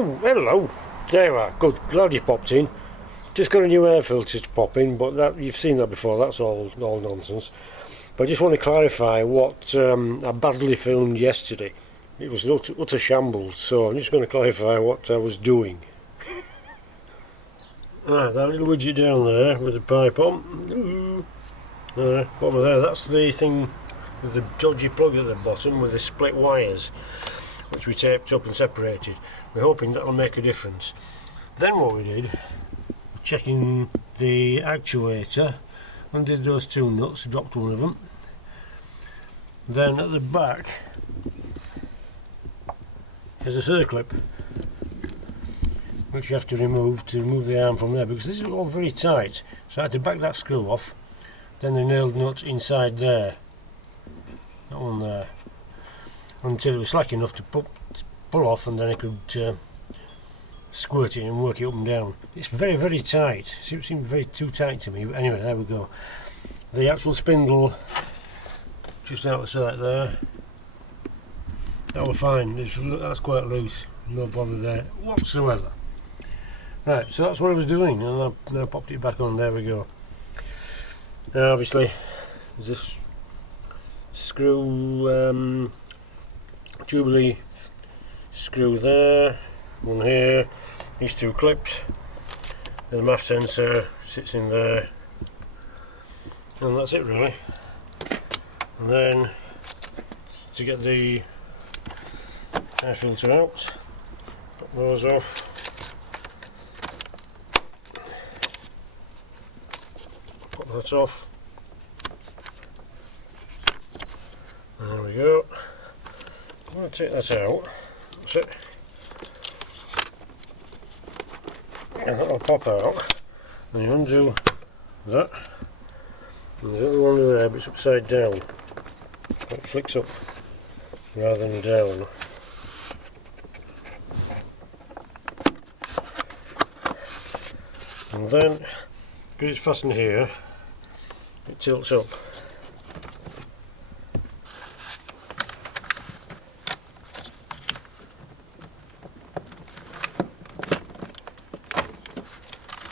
Oh, hello. There you are. Good. Glad you popped in. Just got a new air filter to pop in, but that you've seen that before. That's all nonsense. But I just want to clarify what I badly filmed yesterday. It was utter shambles, so I'm just going to clarify what I was doing. That little widget down there with the pipe on. Over there, that's the thing with the dodgy plug at the bottom with the split wires, which we taped up and separated. We're hoping that'll make a difference. Then what we did, checking the actuator, undid those two nuts, dropped one of them. Then at the back there's a circlip which you have to remove the arm from there, because this is all very tight, so I had to back that screw off. Then the nailed nut inside there, that one there, until it was slack enough to pull off, and then I could squirt it and work it up and down. It's very, very tight. It seemed very too tight to me, but anyway, there we go. The actual spindle just out of sight there, that was fine. That's quite loose, no bother there whatsoever. Right, so that's what I was doing, and I popped it back on. There we go. Now obviously there's this screw, Jubilee screw there, one here, these two clips, and the MAF sensor sits in there, and that's it really. And then to get the air filter out, pop those off. Pop that off. There we go. I'm going to take that out. That's it. And that'll pop out. And you undo that. And the other one there, but it's upside down. It flicks up rather than down. And then, because it's fastened here, it tilts up.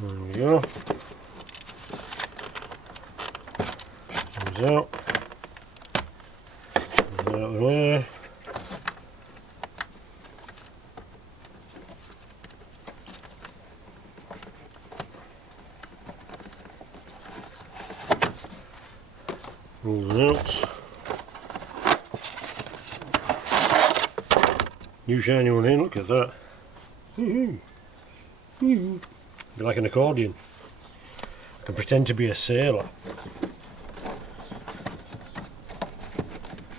There we go. Comes out. Comes out the way. Pull it out. New shiny one in, look at that. Be like an accordion. I can pretend to be a sailor.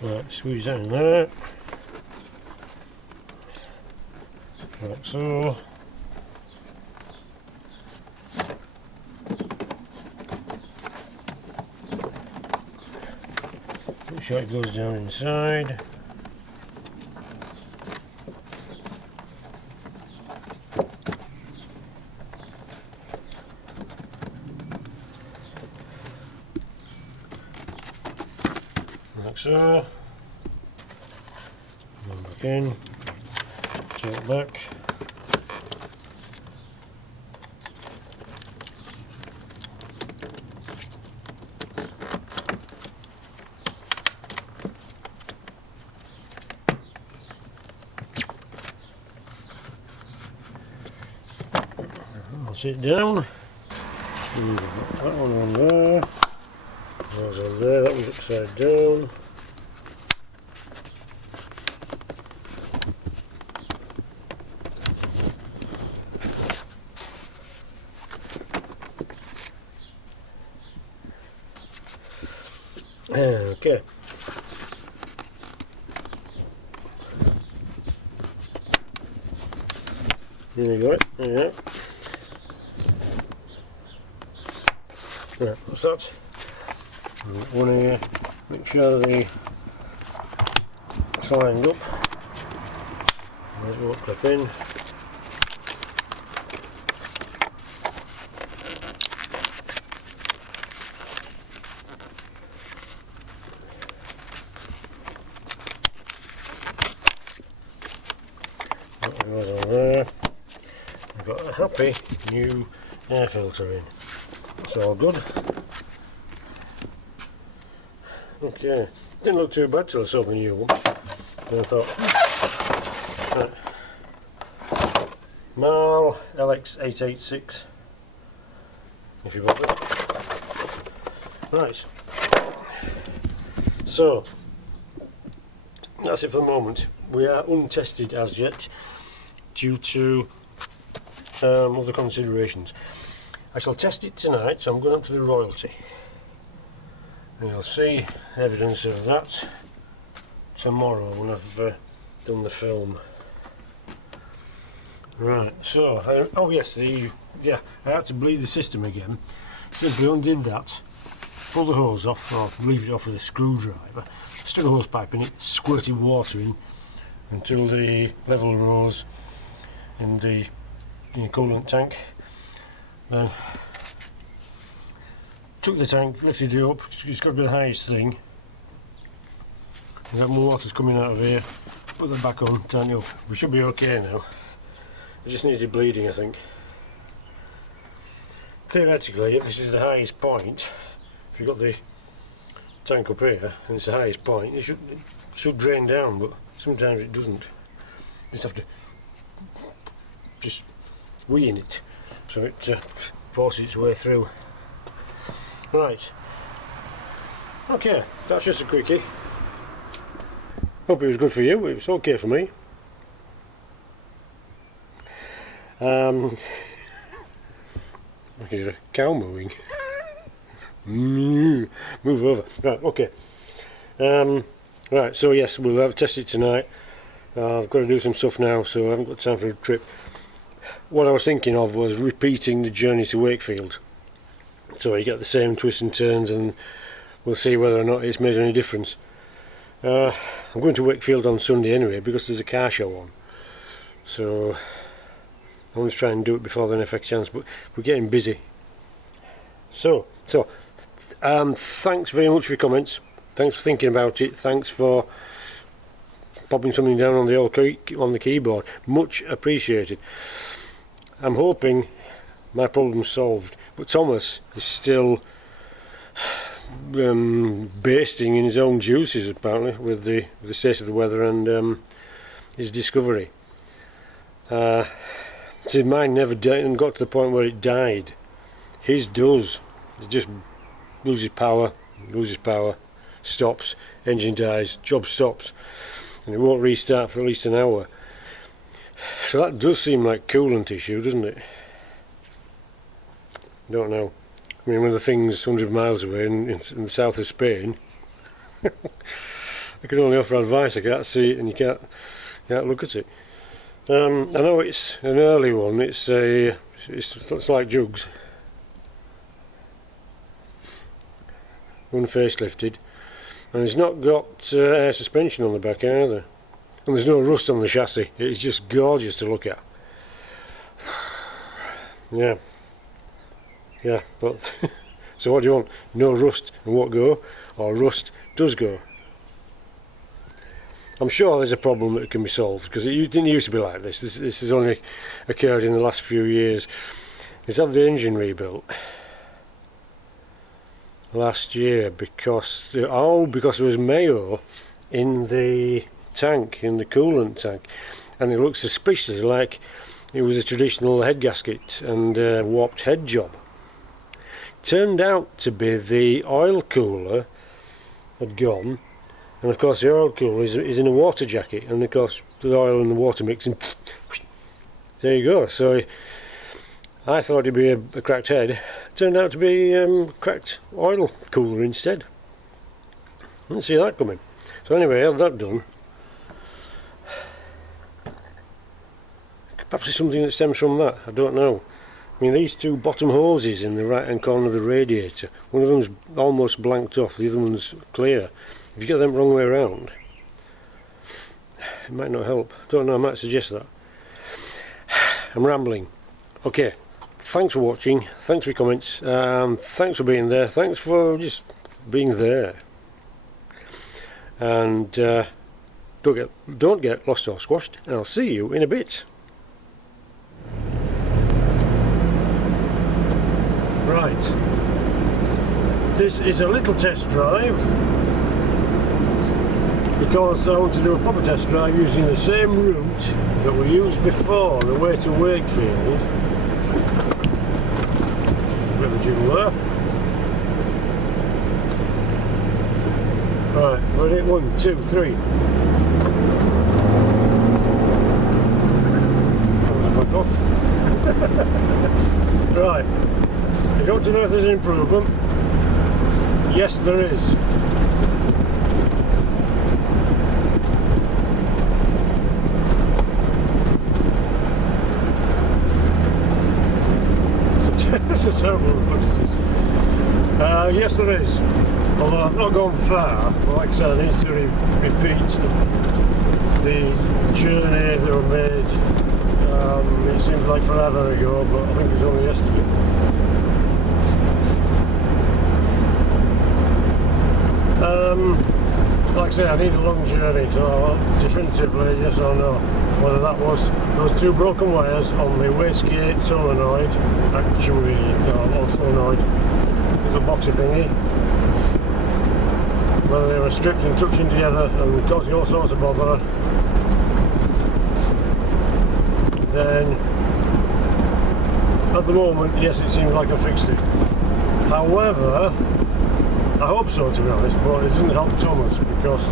Right, squeeze that in there. Like so. Make sure it goes down inside. Like so. Go back in, tilt back. I'll sit down. That one on there. That was on there, that one's upside down. Okay. There you go. Yeah. Right, what's that? One here. Make sure it's lined up. There's one clip in. That goes on there. happy new air filter in. It's all good. Okay, didn't look too bad till I saw the new one. And I thought, right. Marl LX886, if you bother. Right, so that's it for the moment. We are untested as yet due to other considerations. I shall test it tonight, so I'm going up to the Royalty and you'll see evidence of that tomorrow when I've done the film. Right, so oh yes, I had to bleed the system again. Simply undid that, pulled the hose off, or leave it off with a screwdriver, stuck a hose pipe in it, squirted water in until the level rose in the coolant tank. Then took the tank, lifted it up, it's got to be the highest thing. That more water's coming out of here, put that back on, turn it up. We should be okay now. It just needed bleeding, I think. Theoretically, if this is the highest point, if you've got the tank up here and it's the highest point, it should drain down, but sometimes it doesn't. You just have to just wee in it so it forces its way through. Right. Okay, that's just a quickie. Hope it was good for you. It was okay for me. I hear a cow mooing. Move over. Right, okay. Right, so yes, we'll have tested tonight. I've got to do some stuff now, so I haven't got time for a trip. What I was thinking of was repeating the journey to Wakefield. So you get the same twists and turns, and we'll see whether or not it's made any difference. I'm going to Wakefield on Sunday anyway, because there's a car show on. So I want to try and do it before then if I can, but we're getting busy. So thanks very much for your comments. Thanks for thinking about it. Thanks for popping something down on the keyboard. Much appreciated. I'm hoping my problem's solved, but Thomas is still basting in his own juices apparently with the state of the weather and his discovery. See, mine never got to the point where it died. His does. It just loses power, stops, engine dies, job stops, and it won't restart for at least an hour. So that does seem like coolant issue, doesn't it? Don't know. I mean, one of the things 100 miles away in the south of Spain. I can only offer advice. I can't see it, and you can't look at it. I know it's an early one. It's like jugs. Unfacelifted, and it's not got air suspension on the back either, and there's no rust on the chassis. It's just gorgeous to look at. Yeah, but so what do you want? No rust and won't go, or rust does go? I'm sure there's a problem that can be solved, because it didn't used to be like this. This has only occurred in the last few years. It's had the engine rebuilt last year because there was mayo in the tank, in the coolant tank, and it looked suspiciously like it was a traditional head gasket and warped head job. Turned out to be the oil cooler had gone, and of course the oil cooler is in a water jacket, and of course the oil and the water mix, and there you go. So I thought it'd be a cracked head. Turned out to be cracked oil cooler instead. Didn't see that coming. So anyway, I had that done. Perhaps it's something that stems from that. I don't know. I mean, these two bottom hoses in the right hand corner of the radiator, one of them's almost blanked off, the other one's clear. If you get them wrong way around, it might not help. Don't know, I might suggest that. I'm rambling. Okay, thanks for watching, thanks for your comments, thanks for being there, thanks for just being there. And don't get lost or squashed, and I'll see you in a bit. Right. This is a little test drive because I want to do a proper test drive using the same route that we used before on the way to Wakefield. Bit of a jiggle there. Right, ready? 1, 2, 3. Back off. Right. You got to know if there's an improvement. Yes, there is. It's a terrible look at this. Yes, there is. Although I've not gone far, but like I said, I need to repeat the journey that we made. It seems like forever ago, but I think it was only yesterday. Like I say, I need a long journey, so definitively, yes or no. Whether that was those 2 broken wires on the wastegate solenoid, actually, or solenoid, is a boxy thingy. Whether they were stripped and touching together and causing all sorts of bother, then at the moment, yes, it seems like I fixed it. However, I hope so, to be honest, but it doesn't help Thomas because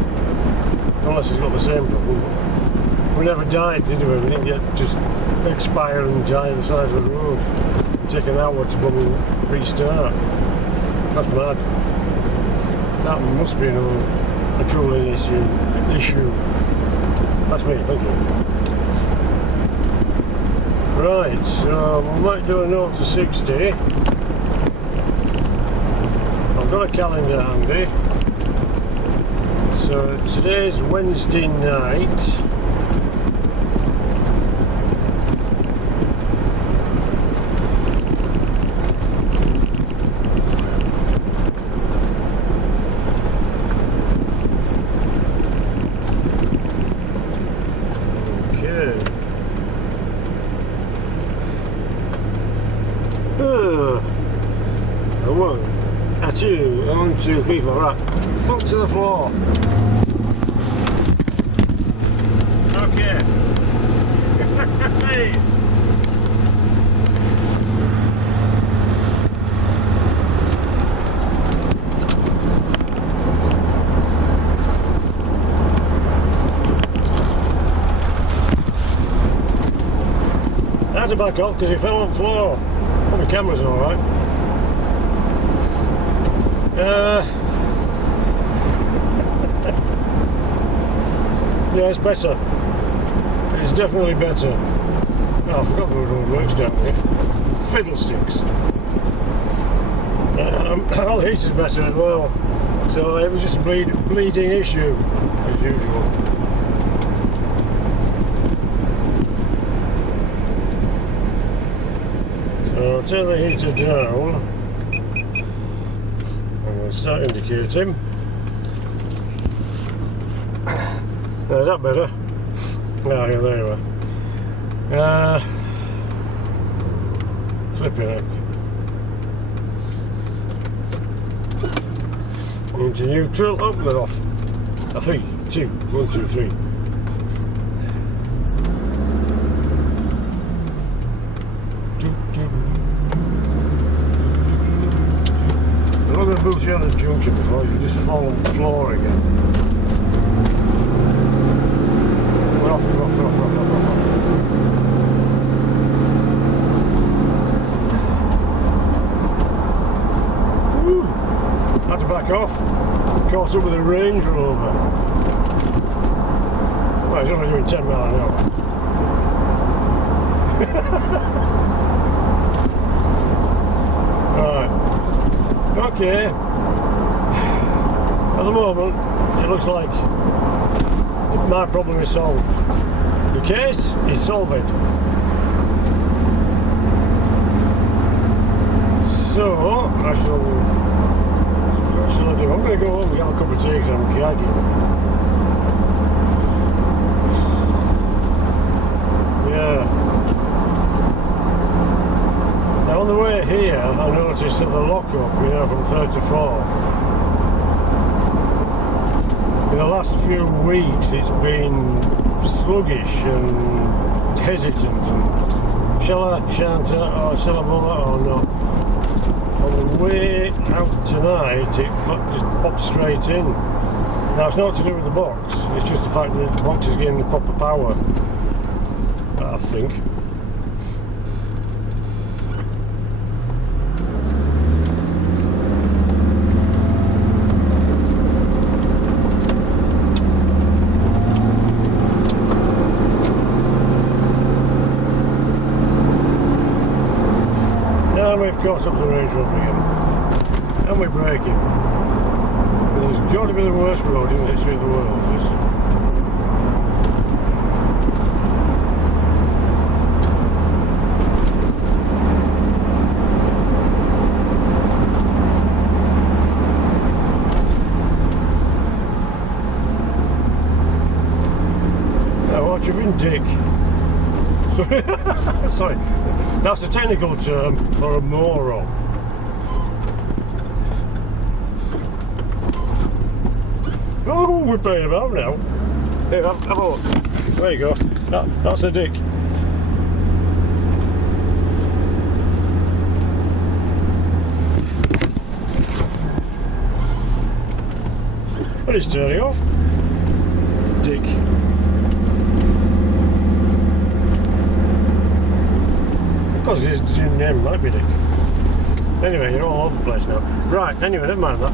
unless he's got the same problem. We never died, did we? We didn't get just expire and die on the side of the road. Take an hour to probably restart. That's mad. That must be a cooling issue. That's me, thank you. Right, so we might do a 0 to 60. I've got a calendar handy. So today's Wednesday night. One, two, three, four, right. Foot to the floor. Okay. Hey. I had to back off because he fell on the floor. Well, the camera's alright. Yeah, it's better. It's definitely better. Oh, I forgot the road works down here. Fiddlesticks. All the heat is better as well. So it was just a bleeding issue, as usual. So I'll turn the heater down. Start indicating. Is that better? Oh, yeah, there you are. Flipping heck. Into neutral. Oh, they're off. 3, 2, 1, 2, 3. I'm not going to boot you on this junction before you just fall on the floor again. We're off. Woo! Had to back off. Caught up with a Range Rover. Well, he's only doing 10 miles an hour. Right. Okay. At the moment, it looks like my problem is solved. The case is solved. So, what shall I do? I'm going to go home and get a cup of tea because I'm gagging. Yeah. Now on the way here, I noticed that the lockup, you know, from 3rd to 4th, in the last few weeks it's been sluggish and hesitant and shall I, shan't I, or shall I bother or not? On the way out tonight it just popped straight in. Now it's not to do with the box, it's just the fact that the box is getting the proper power, I think. We've got up the Range Rover again, and we're braking. There's got to be the worst road in the history of the world. This. Now, what do you think, Dick? Sorry, that's a technical term for a moron. Oh, we're playing about now. Here, have a look. There you go. That's a dick. But it's turning off. Dick. Because his name might be Dick. Anyway, you're all over the place now. Right, anyway, never mind that.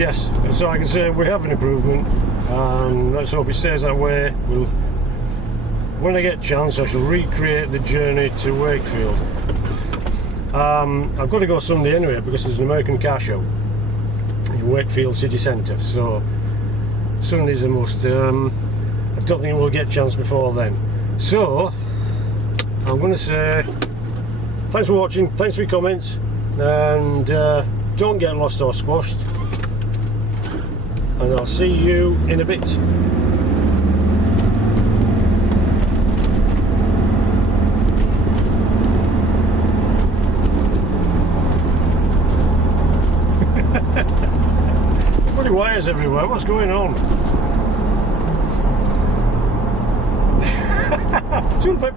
Yes, so I can say we have an improvement, and let's hope it stays that way. When I get a chance, I shall recreate the journey to Wakefield. I've got to go Sunday anyway, because there's an American car show in Wakefield city centre, so Sunday's a must. I don't think we'll get a chance before then. So, I'm going to say thanks for watching, thanks for your comments, and don't get lost or squashed, and I'll see you in a bit. Bloody wires everywhere, what's going on? Super.